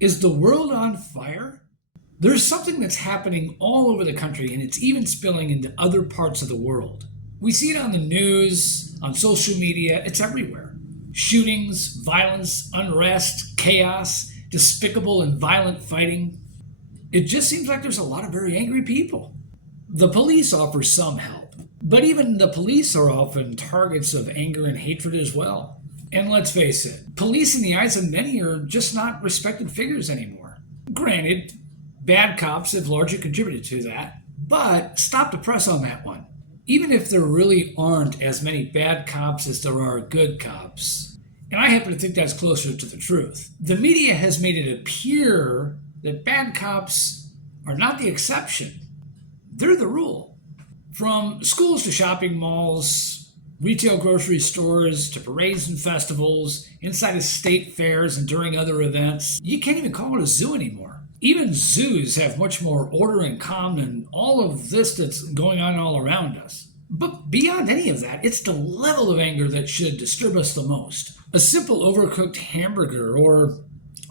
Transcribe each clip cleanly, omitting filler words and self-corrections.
Is the world on fire? There's something that's happening all over the country, and it's even spilling into other parts of the world. We see it on the news, on social media, it's everywhere. Shootings, violence, unrest, chaos, despicable and violent fighting. It just seems like there's a lot of very angry people. The police offer some help, but even the police are often targets of anger and hatred as well. And let's face it, police in the eyes of many are just not respected figures anymore. Granted, bad cops have largely contributed to that, but stop the press on that one. Even if there really aren't as many bad cops as there are good cops, and I happen to think that's closer to the truth, the media has made it appear that bad cops are not the exception. They're the rule. From schools to shopping malls, retail grocery stores to parades and festivals, inside of state fairs and during other events, you can't even call it a zoo anymore. Even zoos have much more order and calm than all of this that's going on all around us. But beyond any of that, it's the level of anger that should disturb us the most. A simple overcooked hamburger or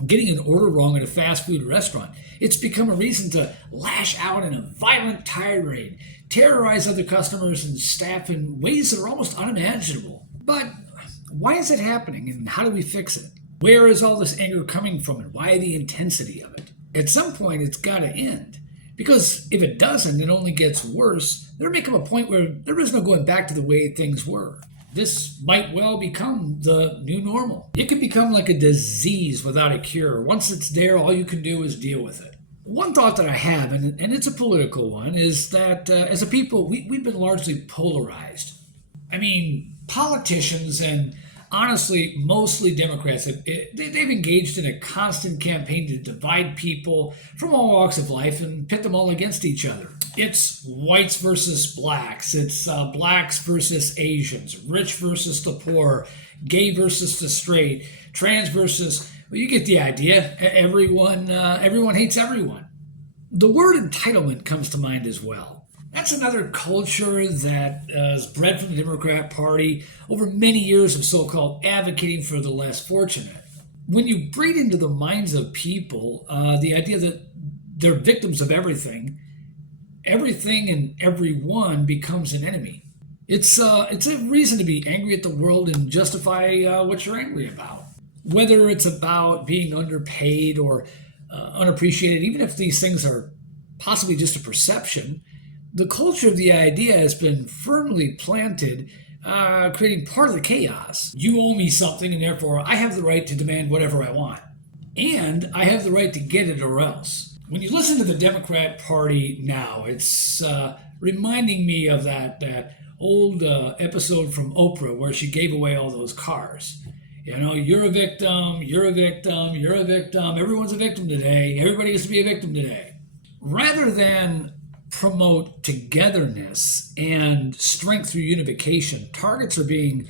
getting an order wrong at a fast food restaurant, it's become a reason to lash out in a violent tirade, terrorize other customers and staff in ways that are almost unimaginable. But why is it happening, and how do we fix it? Where is all this anger coming from, and why the intensity of it? At some point, it's got to end. Because if it doesn't, it only gets worse. There'll become a point where there is no going back to the way things were. This might well become the new normal. It could become like a disease without a cure. Once it's there, all you can do is deal with it. One thought that I have, and it's a political one, is that as a people, we've been largely polarized. I mean, politicians and honestly, mostly Democrats, they've engaged in a constant campaign to divide people from all walks of life and pit them all against each other. It's whites versus blacks. It's blacks versus Asians, rich versus the poor, gay versus the straight, trans versus, well, you get the idea. Everyone hates everyone. The word entitlement comes to mind as well. That's another culture that is bred from the Democrat Party over many years of so-called advocating for the less fortunate. When you breed into the minds of people the idea that they're victims of everything and everyone becomes an enemy. It's a reason to be angry at the world and justify what you're angry about. Whether it's about being underpaid or unappreciated, even if these things are possibly just a perception, the culture of the idea has been firmly planted, creating part of the chaos. You owe me something, and therefore I have the right to demand whatever I want. And I have the right to get it or else. When you listen to the Democrat Party now, it's reminding me of that old episode from Oprah where she gave away all those cars. You know, you're a victim, you're a victim, you're a victim, everyone's a victim today, everybody has to be a victim today. Rather than promote togetherness and strength through unification, targets are being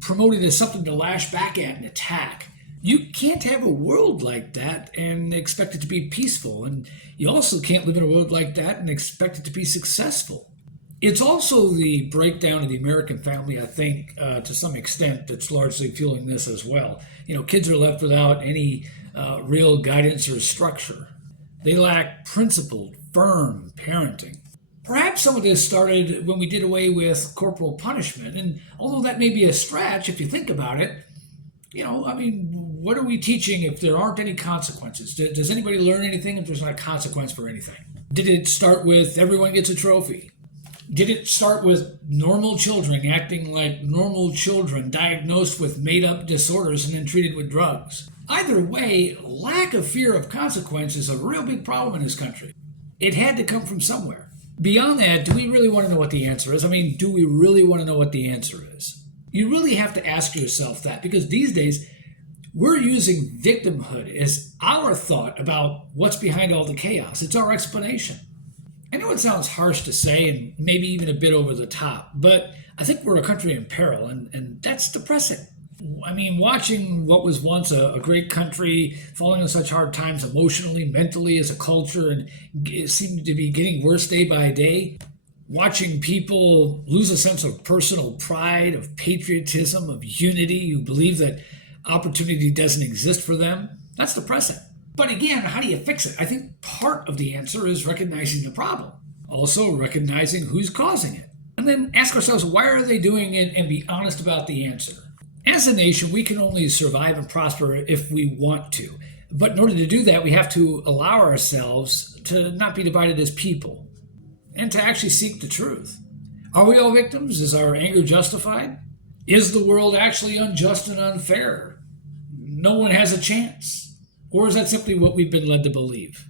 promoted as something to lash back at and attack. You can't have a world like that and expect it to be peaceful, and you also can't live in a world like that and expect it to be successful. It's also the breakdown of the American family, I think, to some extent, that's largely fueling this as well. You know, kids are left without any real guidance or structure. They lack principled, firm parenting. Perhaps some of this started when we did away with corporal punishment, and although that may be a stretch if you think about it, you know, I mean, what are we teaching if there aren't any consequences? Does anybody learn anything if there's not a consequence for anything? Did it start with everyone gets a trophy? Did it start with normal children acting like normal children diagnosed with made-up disorders and then treated with drugs? Either way, lack of fear of consequence is a real big problem in this country. It had to come from somewhere. Beyond that, do we really want to know what the answer is? I mean, do we really want to know what the answer is? You really have to ask yourself that, because these days, we're using victimhood as our thought about what's behind all the chaos. It's our explanation. I know it sounds harsh to say and maybe even a bit over the top, but I think we're a country in peril, and that's depressing. I mean, watching what was once a great country falling on such hard times emotionally, mentally, as a culture, and it seemed to be getting worse day by day. Watching people lose a sense of personal pride, of patriotism, of unity, who believe that opportunity doesn't exist for them. That's depressing. But again, how do you fix it? I think part of the answer is recognizing the problem. Also recognizing who's causing it. And then ask ourselves, why are they doing it, and be honest about the answer. As a nation, we can only survive and prosper if we want to. But in order to do that, we have to allow ourselves to not be divided as people and to actually seek the truth. Are we all victims? Is our anger justified? Is the world actually unjust and unfair? No one has a chance. Or is that simply what we've been led to believe?